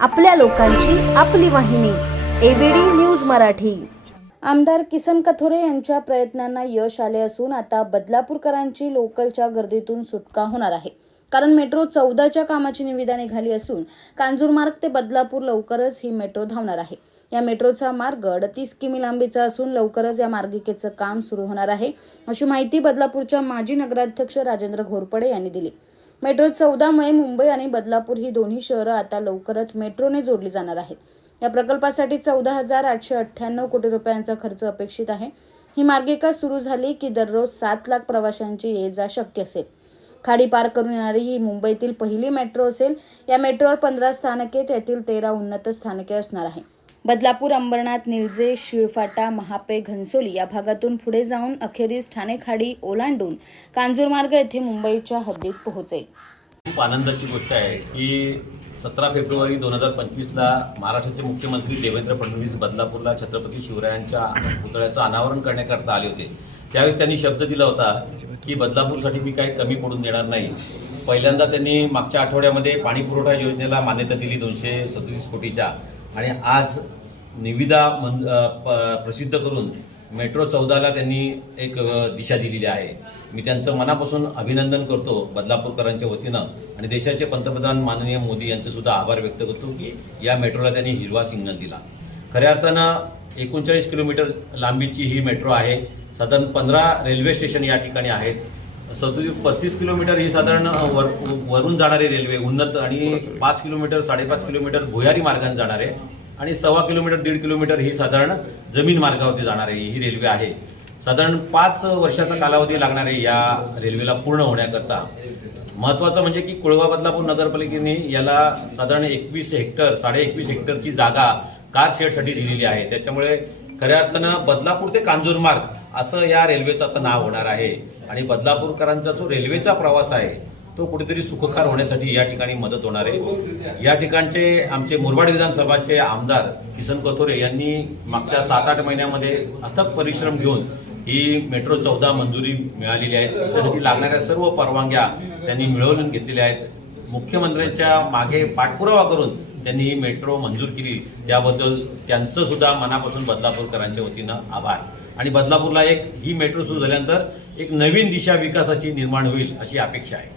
आपल्या लोकांची आपली वाहिनी एबीडी न्यूज मराठी. आमदार किसन कथोरे यांच्या प्रयत्नांना यश आले असून आता बदलापूरकरांची लोकलच्या गर्दीतून सुटका होणार आहे. कारण मेट्रो चौदाच्या कामाची निविदा निघाली असून कांजूरमार्ग ते बदलापूर लवकरच ही मेट्रो धावणार आहे. या मेट्रोचा मार्ग अडतीस किमी लांबीचा असून लवकरच या मार्गिकेचं काम सुरू होणार आहे अशी माहिती बदलापूरच्या माजी नगराध्यक्ष राजेंद्र घोरपडे यांनी दिली. मेट्रो चौदामुळे मुंबई आणि बदलापूर ही दोन्ही शहरं आता लवकरच मेट्रोने जोडली जाणार आहेत. या प्रकल्पासाठी चौदा हजार आठशे अठ्ठ्याण्णव कोटी रुपयांचा खर्च अपेक्षित आहे. ही मार्गिका सुरू झाली की दररोज सात लाख प्रवाशांची ये जा शक्य असेल? खाडी पार करून येणारी ही मुंबईतील पहिली मेट्रो असेल या मेट्रोवर पंधरा स्थानके त्यातील तेरा उन्नत स्थानके असणार आहे. बदलापूर अंबरनाथ निलजे शिळफाटा महापे घनसोली या भागातून पुढे जाऊन अखेरीस ठाणे खाडी ओलांडून कांजूरमार्ग येथे मुंबईच्या हद्दीत पोहोचेल. खूप आनंदाची गोष्ट आहे की सतरा फेब्रुवारी दोन हजार पंचवीसला महाराष्ट्राचे मुख्यमंत्री देवेंद्र फडणवीस बदलापूरला छत्रपती शिवरायांच्या पुतळ्याचं अनावरण करण्याकरता आले होते. त्यावेळेस त्यांनी शब्द दिला होता की बदलापूरसाठी मी काही कमी पडून देणार नाही. पहिल्यांदा त्यांनी मागच्या आठवड्यामध्ये पाणी पुरवठा योजनेला मान्यता दिली दोनशे सदतीस कोटीच्या आणि आज निविदा मन प- प्रसिद्ध करून मेट्रो चौदाला त्यांनी एक दिशा दिलेली आहे. मी त्यांचं मनापासून अभिनंदन करतो बदलापूरकरांच्या वतीनं आणि देशाचे पंतप्रधान माननीय मोदी यांचे सुद्धा आभार व्यक्त करतो की या मेट्रोला त्यांनी हिरवा सिग्नल दिला. खऱ्या अर्थानं एकोणचाळीस किलोमीटर लांबीची ही मेट्रो आहे. साधारण पंधरा रेल्वे स्टेशन या ठिकाणी आहेत. सदतीस पस्तीस किलोमीटर ही साधारण वर वरून जाणारी रेल्वे उन्नत आणि पाच किलोमीटर साडेपाच किलोमीटर भुयारी मार्गाने जाणार आहे आणि सव्वा किलोमीटर दीड किलोमीटर ही साधारण जमीन मार्गावरती जाणार आहे ही रेल्वे आहे. साधारण पाच वर्षाचा कालावधी लागणार आहे या रेल्वेला पूर्ण होण्याकरता महत्वाचं म्हणजे की कुळवा बदलापूर नगरपालिकेने याला साधारण एकवीस हेक्टर साडे एकवीस हेक्टरची जागा कार शेडसाठी दिलेली आहे. त्याच्यामुळे खऱ्या अर्थानं बदलापूर ते कांजूरमार्ग असं या रेल्वेचं आता नाव होणार आहे. आणि बदलापूरकरांचा जो रेल्वेचा प्रवास आहे तो कुठेतरी सुखकार होण्यासाठी या ठिकाणी मदत होणार आहे. या ठिकाणचे आमचे मुरबाड विधानसभाचे आमदार किसन कथोरे यांनी मागच्या सात आठ महिन्यामध्ये अथक परिश्रम घेऊन ही मेट्रो चौदा मंजुरी मिळालेली आहे. त्याच्यासाठी लागणाऱ्या सर्व परवानग्या त्यांनी मिळवून घेतलेल्या आहेत. मुख्यमंत्र्यांच्या मागे पाठपुरावा करून त्यांनी ही मेट्रो मंजूर केली. त्याबद्दल त्यांचं सुद्धा मनापासून बदलापूरकरांच्या वतीनं आभार. आणि बदलापूरला एक ही मेट्रो सुरू झाल्यानंतर एक नवीन दिशा विकासाची निर्माण होईल अशी अपेक्षा आहे.